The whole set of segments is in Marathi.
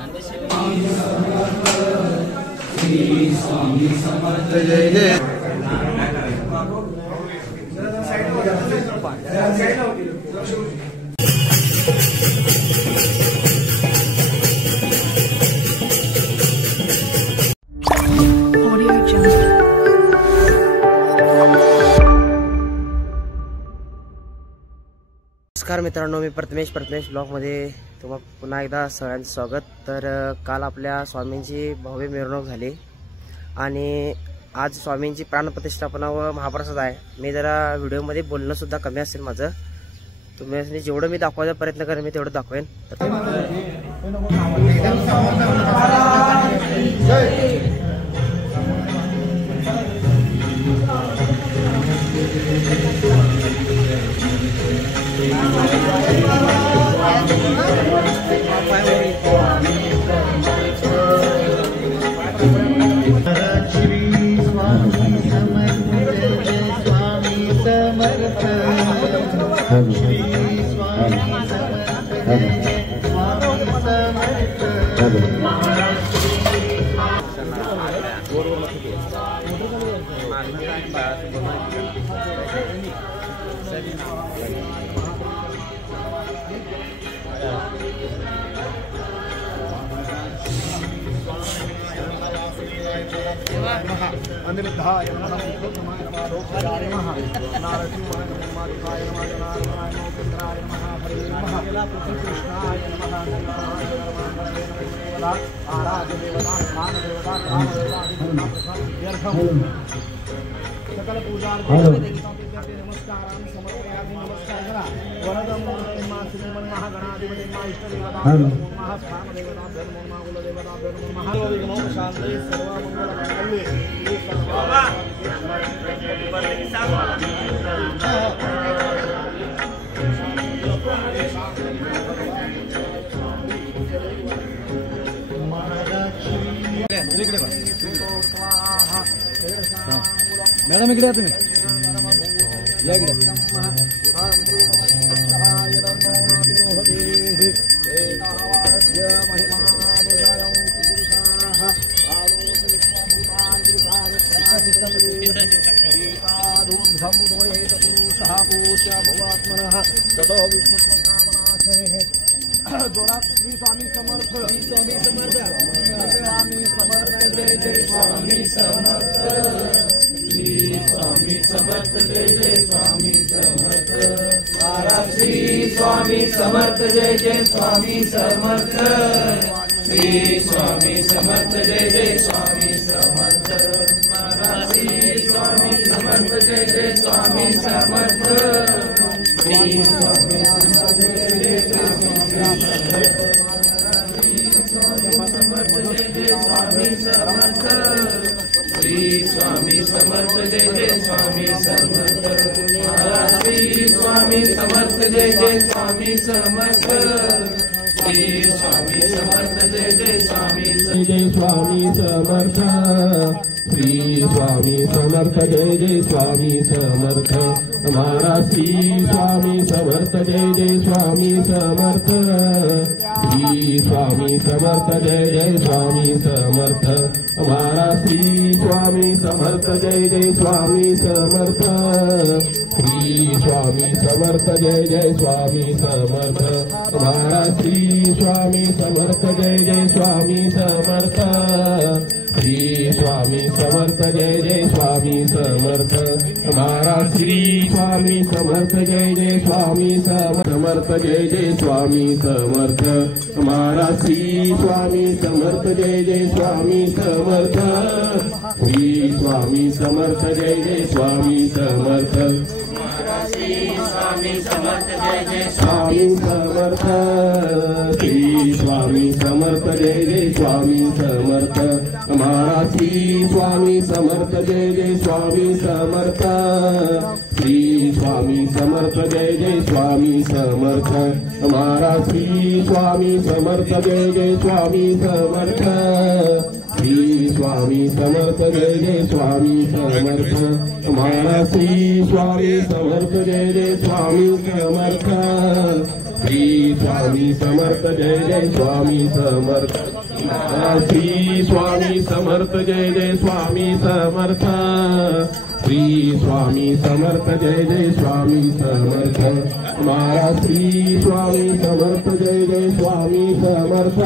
स्वामी समर्थ जय जय नमस्कार मित्रांनो, मी प्रथमेश ब्लॉगमध्ये तुम्हाला पुन्हा एकदा सगळ्यांचं स्वागत। तर काल आपल्या स्वामींची भव्य मिरवणूक झाली आणि आज स्वामींची प्राणप्रतिष्ठापना व महाप्रसाद आहे। मी जरा व्हिडिओमध्ये बोलणं सुद्धा कमी असेल माझं, तुम्ही जेवढं मी दाखवायचा प्रयत्न करेन मी तेवढं दाखवेन। अनिरुद्धाय नमः उत्तमाय नमः रोक्षाय नमः नारसिंहाय नमः मारुताय नमः जनार्दनाय नमः चंद्राय नमः हरे नमः कृष्णाय नमः नमः आराध्य देवता मान देवता काम देवता प्रसाद सकल पूजा नमस्कारामि समर्पयामि। नमस्कार करा वरदं मा श्रीमन् महागणाधिपति मा इष्ट देवता नमः स्थान देवता धर्म कुल देवता धर्म महा शांति सर्व मंगल मंगल्ये बाबा मॅडम इकडे या तुम्ही या इकडे जोरात श्री स्वामी समर्थ स्वामी समर्थ स्वामी समर्थ जय जय स्वामी समर्थ श्री स्वामी समर्थ जय जय स्वामी समर्थ श्री स्वामी समर्थ जय जय स्वामी समर्थ श्री स्वामी समर्थ जय जय स्वामी समर्थ श्री स्वामी समर्थ जय जय स्वामी समर्थ श्री स्वामी समर्थ जय जय श्री स्वामी समर्थ जय जय स्वामी समर्थ श्री स्वामी समर्थ जय जय स्वामी समर्थ श्री स्वामी समर्थ जय जय स्वामी जय स्वामी समर्थ श्री स्वामी समर्थ जय जय स्वामी समर्थ हमारा श्री स्वामी समर्थ जय जय स्वामी समर्थ श्री स्वामी समर्थ जय जय स्वामी समर्थ हमारा श्री स्वामी समर्थ जय जय स्वामी समर्थ श्री स्वामी समर्थ जय जय स्वामी समर्थ हमारा श्री स्वामी समर्थ जय जय स्वामी समर्थ श्री स्वामी समर्थ जय जय स्वामी समर्थ हमारा श्री स्वामी समर्थ जय जय स्वामी समर्थ जय जय स्वामी समर्थ हमारा श्री स्वामी समर्थ जय जय स्वामी समर्थ श्री स्वामी समर्थ जय जय स्वामी समर्थ श्री स्वामी समर्थ जय जय स्वामी समर्थ श्री स्वामी समर्थ जय जय स्वामी समर्थ हमारा श्री स्वामी समर्थ जय जय स्वामी समर्थ श्री स्वामी समर्थ जय जय स्वामी समर्थ हमारा श्री स्वामी समर्थ जय जय स्वामी समर्थ श्री स्वामी समर्थ जय जय स्वामी समर्थ हमारा श्री स्वामी समर्थ जय जय स्वामी समर्थ श्री स्वामी समर्थ जय जय स्वामी समर्थ श्री स्वामी समर्थ जय जय स्वामी समर्थ श्री स्वामी समर्थ जय जय स्वामी समर्थ हमारा श्री स्वामी समर्थ जय जय स्वामी समर्थ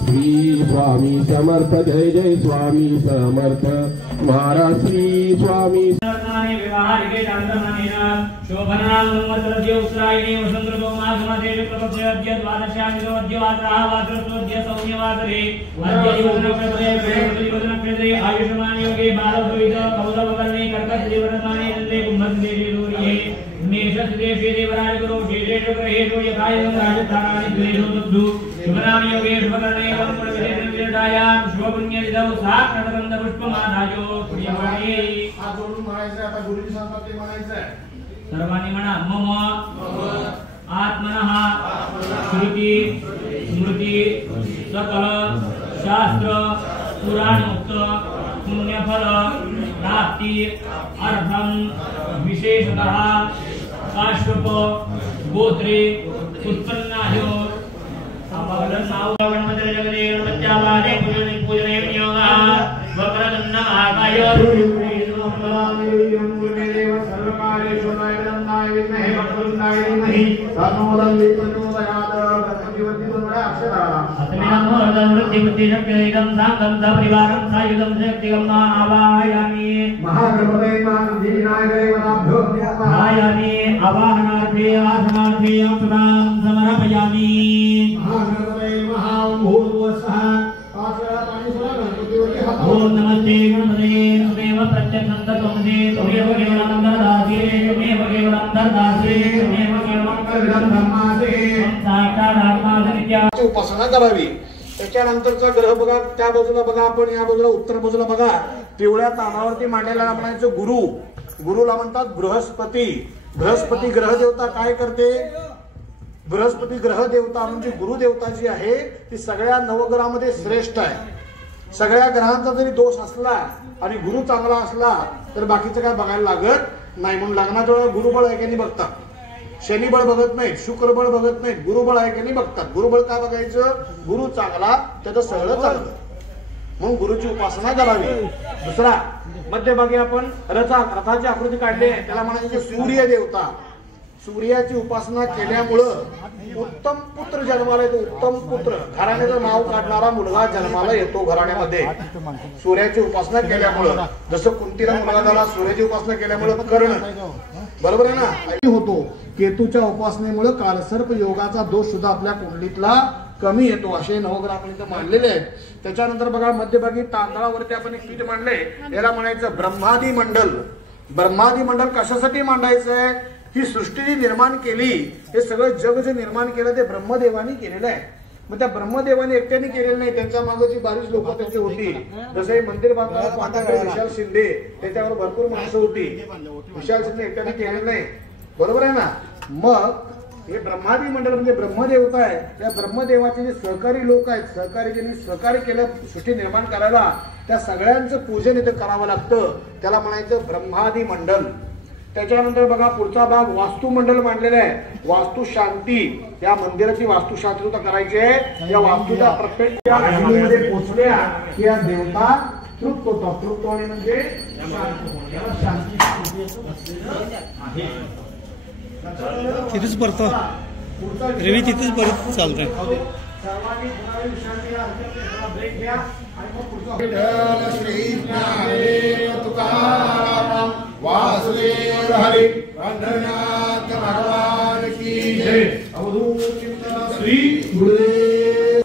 श्री स्वामी समर्थ जय जय स्वामी समर्थ हमारा श्री स्वामी व्यवहारिके शोभनाम उत्तरायणे वसंतऋतौ माघमासे शुक्लपक्षे द्वादशांशोऽद्य वासरः वासरस्वद्य सौम्यवासरे अद्य दिवसनक्षत्रे आयुष्मान योगे बालभवित कौलवकर्णे कर्कटजीवनमाने चन्द्रे कुम्भदेशे सूर्ये मेषदेशे देवराजगुरो शेषेषु ग्रहेषु यथायं राजधानानि द्वेषु तद्धु शुभनाम योगे शुभकर्णे कम्पणविशेषविशेषायां शुभपुण्यनिधौ साक्षात्कन्दपुष्पमादायो प्रियवाणी आता गुरुजी सांगतात ते म्हणायचं आहे. सर्वांनी म्हणा मम आत्मनः श्रुती स्मृती सकल शास्त्र पुराणोक्त पुण्यफल प्राप्ति अर्थम विशेषतः काश्यप गोत्रे उत्पन्नायो गणपती जगदे गणपत्यावादे पूजने नियोगः वक्रतुण्ड महाकाय ओम नमस्ते गणपते त्वमेव प्रत्यक्षं तत्त्वमसि त्वमेव केवलं धर्तासि त्वमेव केवलं धर्तासि त्वमेव केवलं धर्मासि साक्षात् आत्मासि नित्याची उपासना करावी। त्याच्यानंतरचा ग्रह बघा, त्या बाजूला बघा आपण, या बाजूला उत्तर बाजूला बघा, पिवळ्या तांदळावरती मांडलेला म्हणायचं गुरु, गुरुला म्हणतात बृहस्पती। बृहस्पती ग्रह देवता काय करते? बृहस्पती ग्रह देवता म्हणजे गुरुदेवता जी आहे ती सगळ्या नवग्रहामध्ये श्रेष्ठ आहे। सगळ्या ग्रहांचा जरी दोष असला आणि गुरु चांगला असला तर बाकीचं काय बघायला लागत नाही। म्हणून लग्नाच्या वेळेला गुरुबळ आहे की नाही बघतात, शनिबळ बघत नाहीत, शुक्रबळ बघत नाहीत, गुरुबळ आहे की नाही बघतात। गुरुबळ काय बघायचं? गुरु चांगला त्याचं सगळं चांगलं, म्हणून गुरुची उपासना करावी। दुसरा मध्यभागी आपण रथाची आकृती काढली आहे, त्याला म्हणायचे सूर्य देवता। सूर्याची उपासना केल्यामुळं उत्तम पुत्र जन्माला येतो। उत्तम पुत्र, घराण्याचं नाव काढणारा मुलगा जन्माला येतो घराण्यामध्ये सूर्याची उपासना केल्यामुळं। जसं कुंतीला मुलगा झाला सूर्याची उपासना केल्यामुळं कर्ण, बरोबर आहे ना, होतो। केतूच्या उपासनेमुळे कालसर्प योगाचा दोष सुद्धा आपल्या कुंडलीतला कमी येतो, असे नवग्रह आपण इथं मांडलेले आहेत। त्याच्यानंतर बघा मध्यभागी तांदळावरती आपण एक पीठ मांडले, याला म्हणायचं ब्रह्मादी मंडल। ब्रह्मादी मंडल कशासाठी मांडायचंय? ही सृष्टी जी निर्माण केली, हे सगळं जग जे निर्माण केलं ते ब्रह्मदेवानी केलेलं आहे। मग त्या ब्रह्मदेवाने एकट्याने केलेलं नाही, त्यांच्या मागे जी बारीच लोक त्यांची होती। जसं हे मंदिर बांधणारा पांढरा विशाल शिंदे, त्याच्यावर भरपूर माणसं होती। विशाल शिंदे एकट्याने केलेलं नाही, बरोबर आहे ना। मग हे ब्रह्मादी मंडळ म्हणजे ब्रह्मदेवता आहे, त्या ब्रह्मदेवाचे जे सहकारी लोक आहेत, सहकारी ज्यांनी सहकार्य केलं सृष्टी निर्माण करायला, त्या सगळ्यांचं पूजन इथं करावं लागतं, त्याला म्हणायचं ब्रह्मादी मंडल। त्याच्यानंतर बघा पुढचा भाग वास्तुमंडल मांडलेला आहे। वास्तु शांती, या मंदिराची वास्तुशांती करायची आहे। या वास्तूच्या प्रत्येक मध्ये पोचल्या की या देवता तृप्त होतात। तृप्त होणे म्हणजे शांती। तिथेच परत रवी तिथेच परत चालतंय। सर्वांनी ब्रेक घ्या आणि मग पुढचा श्री ज्ञानेश्वर तुकाराम वासुदेव हरी पंढरनाथ भगवान की जय। अवधूत चिंतन श्री गुरुदेव।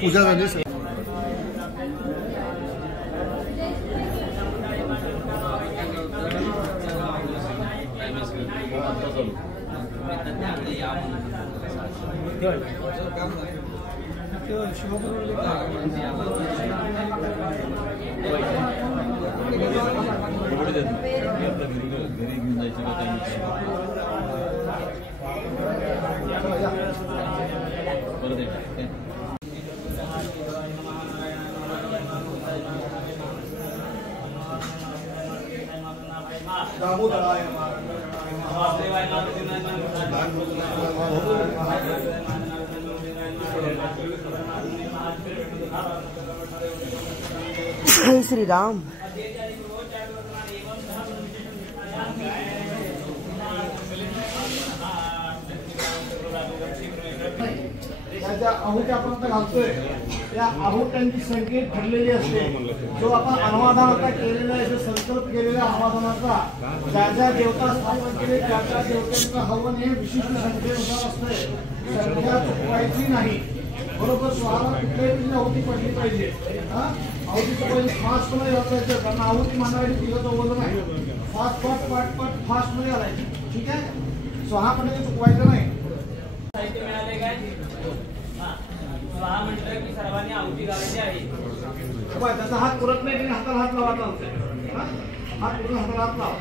पूजा झाली जय श्री राम। आहुती आपण आता घालतोय त्या आहुत्यांची संख्या ठरलेली असते. जो आपण अनुवादाचा केलेला आहे, जो संकल्प केलेला अनुवादाचा ज्या ज्या देवता स्थापन केले त्या त्या देवतांचं हवन हे विशिष्ट संख्येनुसार असते. संख्या चुकवायची नाही. बरोबर स्वाहाला कुठल्याही आहुती पडली पाहिजे. आहुतीचं पहिले फास्ट मध्ये घालायचं, कारण आहुती मांडवायची तिघं चौघं नाही. फास्ट पाट पाट पाट फास्ट मध्ये घालायची. ठीक आहे, स्वाहामध्ये चुकवायचं नाही. साहित्य मिळाले काय? स्वाहा म्हटलं की सर्वांनी आहुती घालायची आहे. त्याचा हात पुरत नाही, तिने हाताला हात लावायचा. हात पुरून हाताला हात लावा.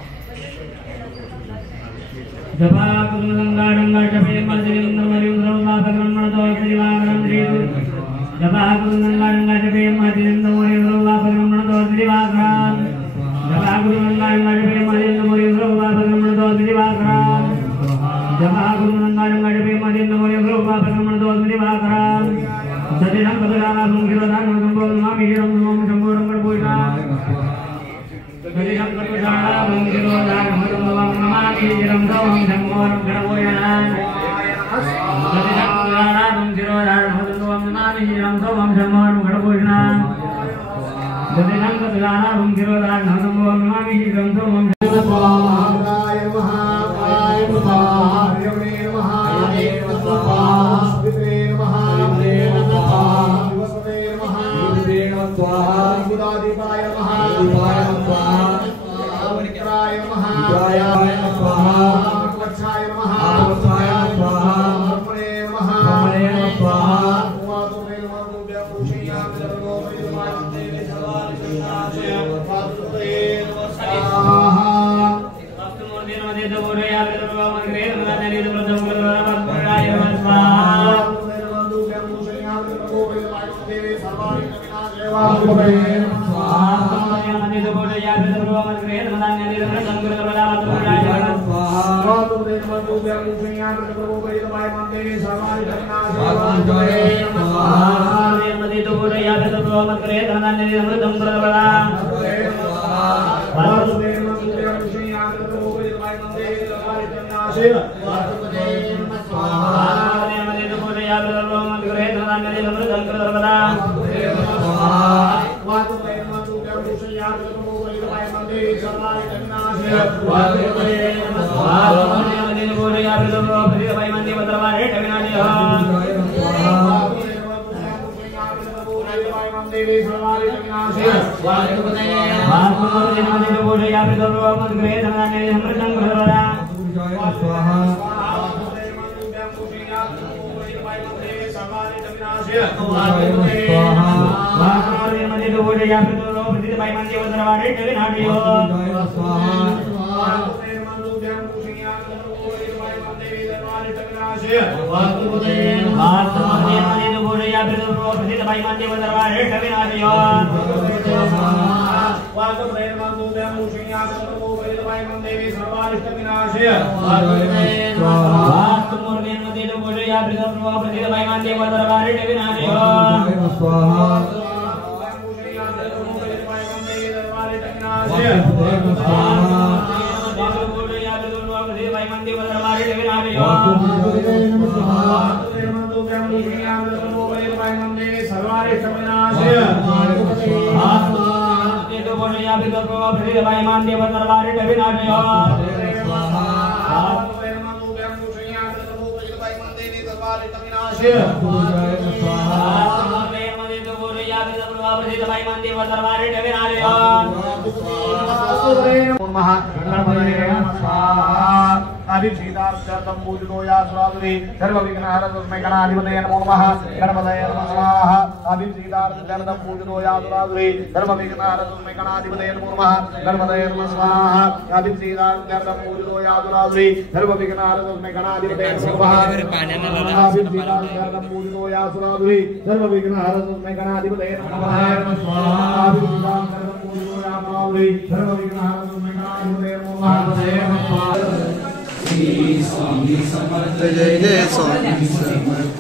जपा कुलगंगा गंगा जपे मर्दिनिंद मरिंद्र वापरन मनतो श्रीवागरं श्री जपा कुलगंगा गंगा जपे मर्दिनिंद मरिंद्र वापरन मनतो श्रीवागरं जपा कुलगंगा गंगा जपे मर्दिनिंद मरिंद्र वापरन मनतो श्रीवागरं जपा कुलगंगा गंगा जपे मर्दिनिंद मरिंद्र वापरन मनतो श्रीवागरं सदिनं कदराना संगिरदान संबोधना मिहिरं नमः शंभोरं गणपुषा सदिनं कदराना संगिरदान नमः मिहिरं नमः शंभोरं गणपुषा सदिनं कदराना संगिरदान नमः मिहिरं नमः शंभोरं गणपुषा सदिनं कदराना संगिरदान नमः मिहिरं नमः महाकाय महाकाय महादेवने महादेवने महादेवने महादेवाय महादेवाय महादेवाय महादेवाय महादेवाय सर्वारे सर्व विघ्नहरस्मै गणाधिपतये नमो नमः गणपतये नमः स्वाहा अभिषेकार्थं पूजितो यादुरादुरे सर्व विघ्नहरस्मै गणाधिपतये नमो नमः गणपतये नमः स्वाहा अभिषेकार्थं पूजितो यादुरादुरे सर्व विघ्नहरस्मै गणाधिपतये नमो नमः अभिषेकार्थं पूजितो यादुरादुरे सर्व विघ्नहरस्मै गणाधिपतये नमो नमः स्वाहा अभिषेकार्थं पूजितो यादुरादुरे सर्व विघ्नहरस्मै गणाधिपतये नमो नमः स्वामी समर्थ जय जय स्वामी समर्थ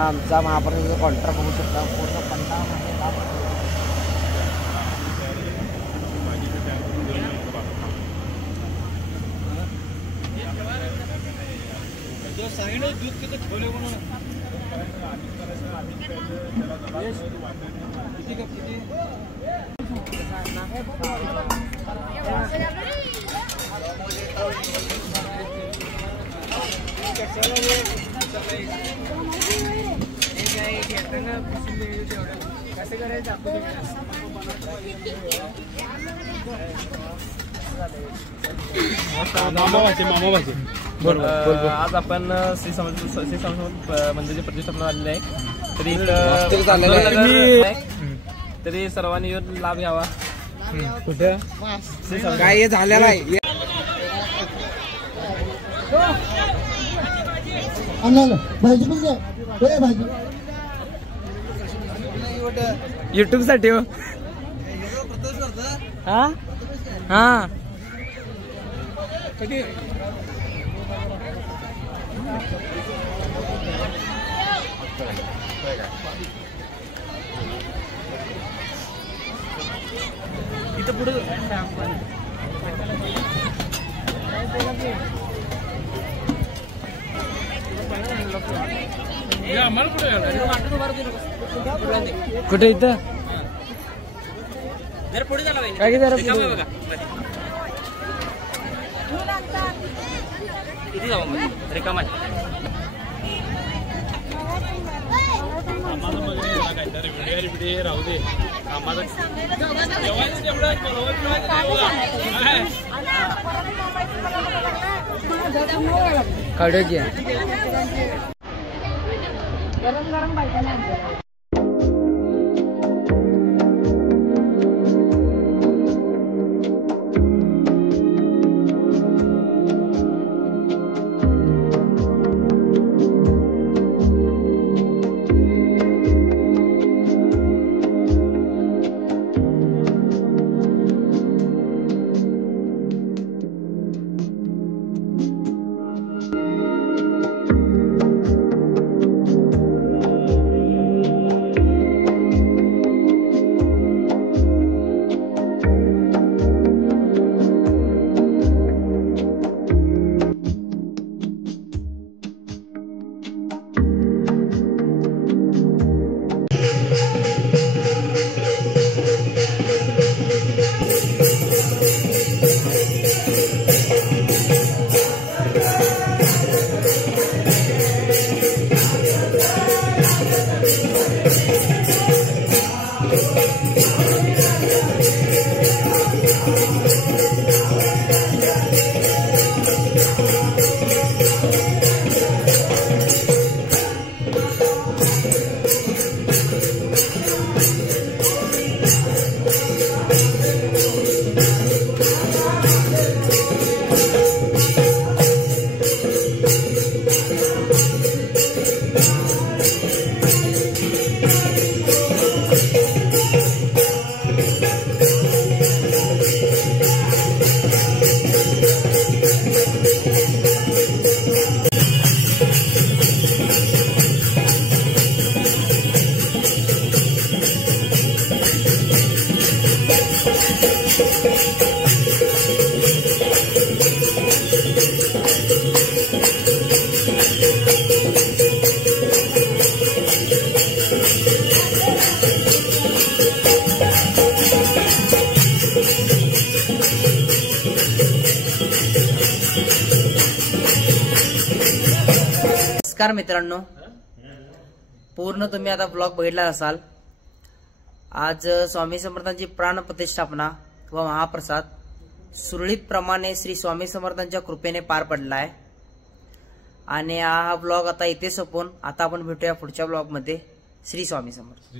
आमचा महाप्रसादाचा कॉन्ट्रॅक्ट बघू शकता पूर्ण 50 आज आपण श्री समर्थ मंदिराची प्रतिष्ठापना झालेली आहे. तरी सर्वांनी येऊन लाभ घ्यावा. कुठे काय झालेलं आहे युट्यूब साठी. हा हा कधी इथं पुढे कुठे इथं पुढे झाला काय जरा किती जाऊ रिकामा राहू दे काढू की गरम गरम पाहिजे. नमस्कार मित्रांनो, पूर्ण तुम्ही आता ब्लॉग बघितला असाल। आज स्वामी समर्थांची प्राण प्रतिष्ठापना व महाप्रसाद सुरळीत प्रमाणे श्री स्वामी समर्थांच्या कृपेने पार पडला आहे आणि हा ब्लॉग आता इथे संपवून आता आपण भेटूया पुढच्या ब्लॉग मध्ये। श्री स्वामी समर्थ।